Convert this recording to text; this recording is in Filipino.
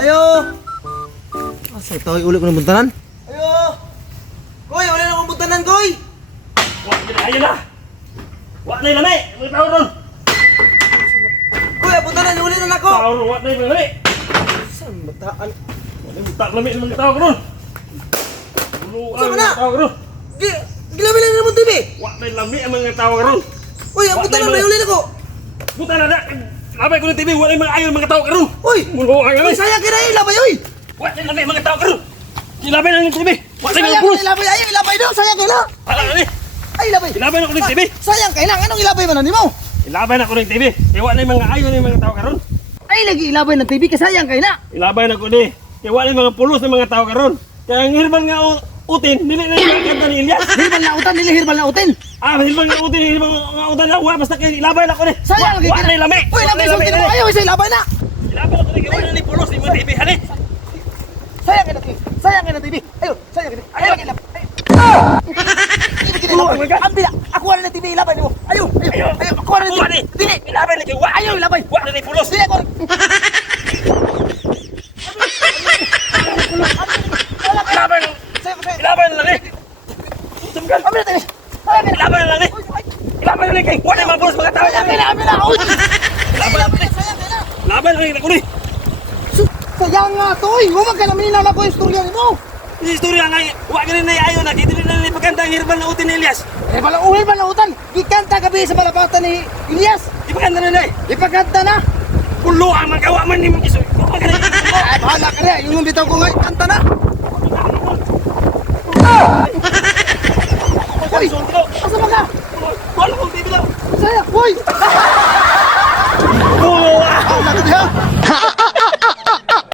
Ayo. Asa tayo ulit ko ng buntanan? Ayo. Koy, wala na akong buntanan, koy. Wah, ayun na. Wah, na lami. Mga tao ron. Koy, buntanan uli na nako. Tao ron, wah na lami. Saan bataan? Tak lami mga tao ron. Saan na? Tao ron. Gilabi lang naman TV. Wah na lami ang mga tao ron. Uy, ang buntanan may uli nako. Buta na na. Abay ko ng TV, wala mga ayon mga tao ron. Uy, Mulo ang uy, lami. saya kira ilabay, uy. Wah na lami mga tao ron. Ilabay na ng TV. Wah na Sayang mga pulos. ilabay, ayo ilabay daw, sayang kaila. Ala ni. Ay, ilabay. Ilabay na ko ng TV. Sayang kaila, anong ilabay man nimo? Ilabay na ko ng TV. Wala na mga ayon ng mga tao ron. Ay, lagi ilabay ng TV kasi sayang kaila. Ilabay na ko ni. Kaya wala mga pulos ng mga tao karon. Kaya ang hirman nga utin, dili na yung kanta ni Elias. Hirbal na utan, nili hirbal na utin. Hirman nga utin, hirman nga utan na. Wala, basta kayo ilabay na ko ni. Sayang lagi Wala na lami. Uy, ilabay sa utin mo. Ayaw, isa ilabay na. Ilabay na ko ni. Wala ni pulos ni mga TV. Hali. Sayang kaila TV. Sayang kaila TV. Ayo, sayang kaila. Ayaw, ilabay. Ambil, aku ada di TV ilabay mo. Ayo, ayo, ayo, aku ada di Wala ni. Dili, Ilabay na kayo. ayo ilabay. Wala ni pulos. Dili ako. Ilabay na. Ilabay na lang ni. Sumgan. Ambil TV. Sayang kaila. Ilabay na lang ni. Ilabay na lang kayo. Wala mga pulos mga tao. Sayang kaila, ambil na. Uy. Ilabay na ni. Sayang kaila. Ilabay na lang ko ni. Sayang nga to, uy. Huwag ka na mininaw na ko yung istorya nito. Ini istorya nga. Wala ka rin na ayaw na. Dito rin na ni pagkanta ang hirman na utin ni Elias. Uwi ba na utan? Gikanta gabi sa malapatan ni Elias. Ipagkanta na na eh. Ipagkanta na. Pulo ang magawa man ni mong iso. Ay, bahala ka na. Yung bitaw ko nga, kanta na. Uy, asa ba ka? Wala kong TV daw. Sayang, uy.